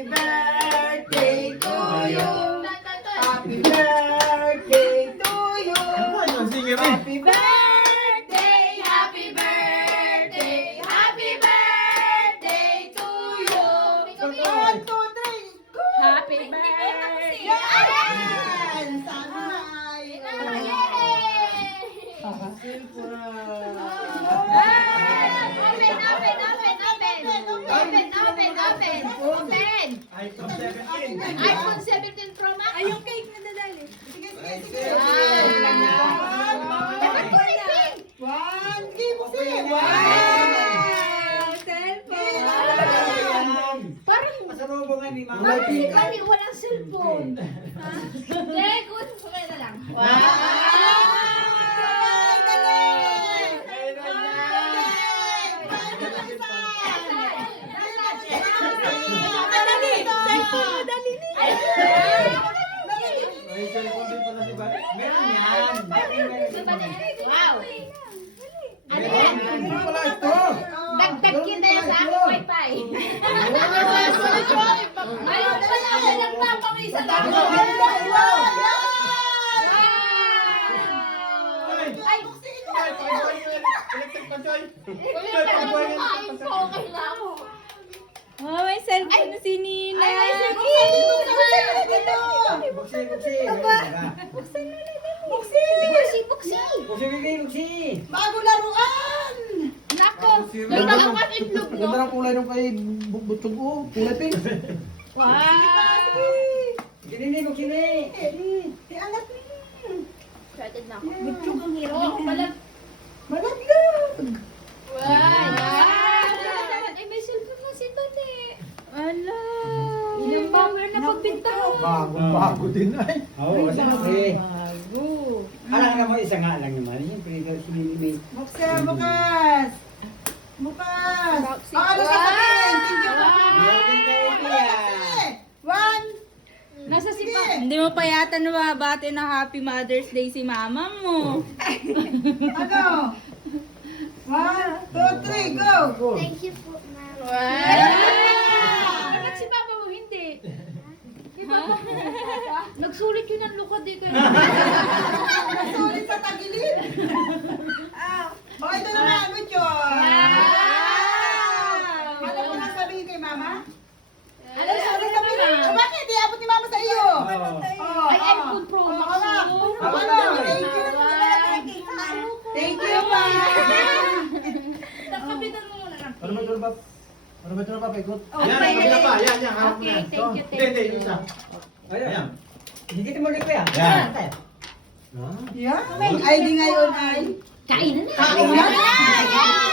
Happy birthday to you. Happy birthday to you. Happy birthday, happy birthday, happy birthday to you. 1, 2, 3, go! Happy birthday! Yan! Sanay! iPhone 17 Pro Max. Ay, yung cake na dadali. Sige, sige, sige. Dapat ko rin pink. One, give mo siya. Wow! Cellphone. Parang Pasalubungan ni Mama. parang si Bani walang cellphone. Ha? Hindi, good. Kumaya na lang. May cellphone din pala si Bani. Meron yan. Wow! Ano Meron yan? yan. Meron pala ito. Dagdag kita yan sa aking wifi. Ayun pala ako nagpapakisa lang. Ay, Electric pa, Joy. Oh, may cellphone na si Nina. Ay, may Buksi, buksi. Buksi! Buksi, buksi. Bago laruan! Nako, may malakas itlog, no? Ganda ng kulay ng kay butog ko. Kulay pink. Wow! Sini ni, buksi ni. Iangat ni. Excited na ako. Bitchog ang hero. Malag. Malaglag! Wow! Ay, may cellphone na si Tone. Ala. Ilang bummer na pagbintahan. Bago din ay. Oo, kasi eh. Bago. Alam nga mo, isa nga lang naman. Siyempre, may Buksan, bukas! Bukas! Ano sasabihin? Thank you, meron din kayo yan. One! Nasa si Pa. Hindi mo pa yata nababati na Happy Mother's Day si mama mo. Ano? 1, 2, 3, go! Thank you po, ma'am. Wow! Bakit si Papa mo hindi? Nagsulit yun ang lukad dito. Sulit sa tagilid! Ito naman, good yun! Ano mo sasabihin kay mama? Ano sabi sa Sabihin, bakit? Di abot ni mama sa iyo! Ay, iPhone Pro Max yun. Thank you, pa! Nakapitan mo muna ng Ano ba ito ba? Ano ba ito ba? Paikot. Yan, maganda pa. Yan, yan. Harap mo Okay, yan. thank you, Hindi, thank hindi, you. yung isa. Ayan. Higit mo ulit ko yan. Yan. Yan. Ay, di ngayon ay... Kain na na. Kain na!